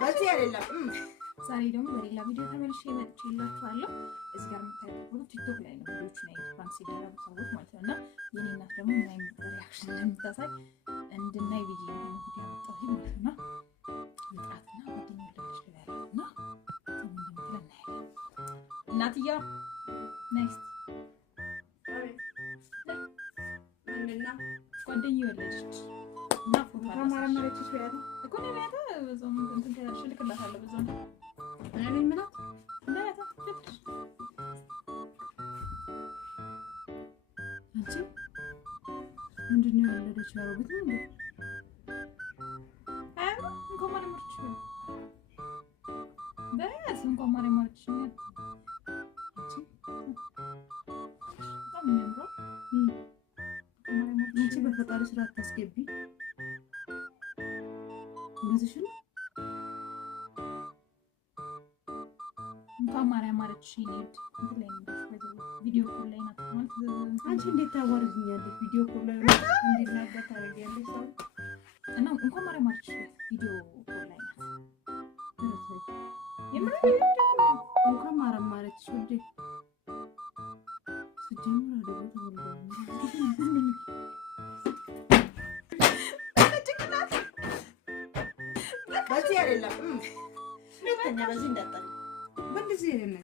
በዚህ አይደለም ዛሬ ደግሞ በሌላ ቪዲዮ ተመልሼ መጥቼላችኋለሁ። እዚህ ጋር የምታዩት ፎቶ ቲክቶክ ላይ ነው ቪዲዮዎች ላይ ፕራንክ ሲደረጉ ሰዎች ማለት ነውና የኔ እናት ደግሞ ምን አይነት ሪአክሽን እንደምታሳይ እንድናይ ቪዲዮ ያመጣሁት ማለት ነው። ይጣትና ጓደኛዬ ልጅ ያለውና እንደምትለን እናትያ ኔክስት ምንና ጓደኛዬ ወለደች እና ፎቶ ማረማረች ይችላል እኮ ነው ያታ በዛው እንትን ተሽልክላታለሁ በዛው እኔ ምናት እንዳታ አንቺ ምንድነው ያለደች ያሮግት ነው እንኳን ማረማረች በስ እንኳን ማረማረች ነው አንቺ በጣም የሚያምረው አንቺ በፈጣሪ ስራ አታስገቢ እንደዚህ ነው እንኳን ማረማረች ይሄድ እንትን ላይ ቪዲዮ ኮል ላይ ናት ማለት አንቺ እንዴት ታዋርድኛለሽ ቪዲዮ ኮል ላይ እንዲናገር ታደርጊያለሽ ሰው እና እንኳን ማረማረች ቪዲዮ ኮል ላይ ናት እንኳን ማረማረች ወዴ ስጀምር በዚህ አይደለም ሁለተኛ በዚህ እንዳጣ በእንደዚህ አይደለም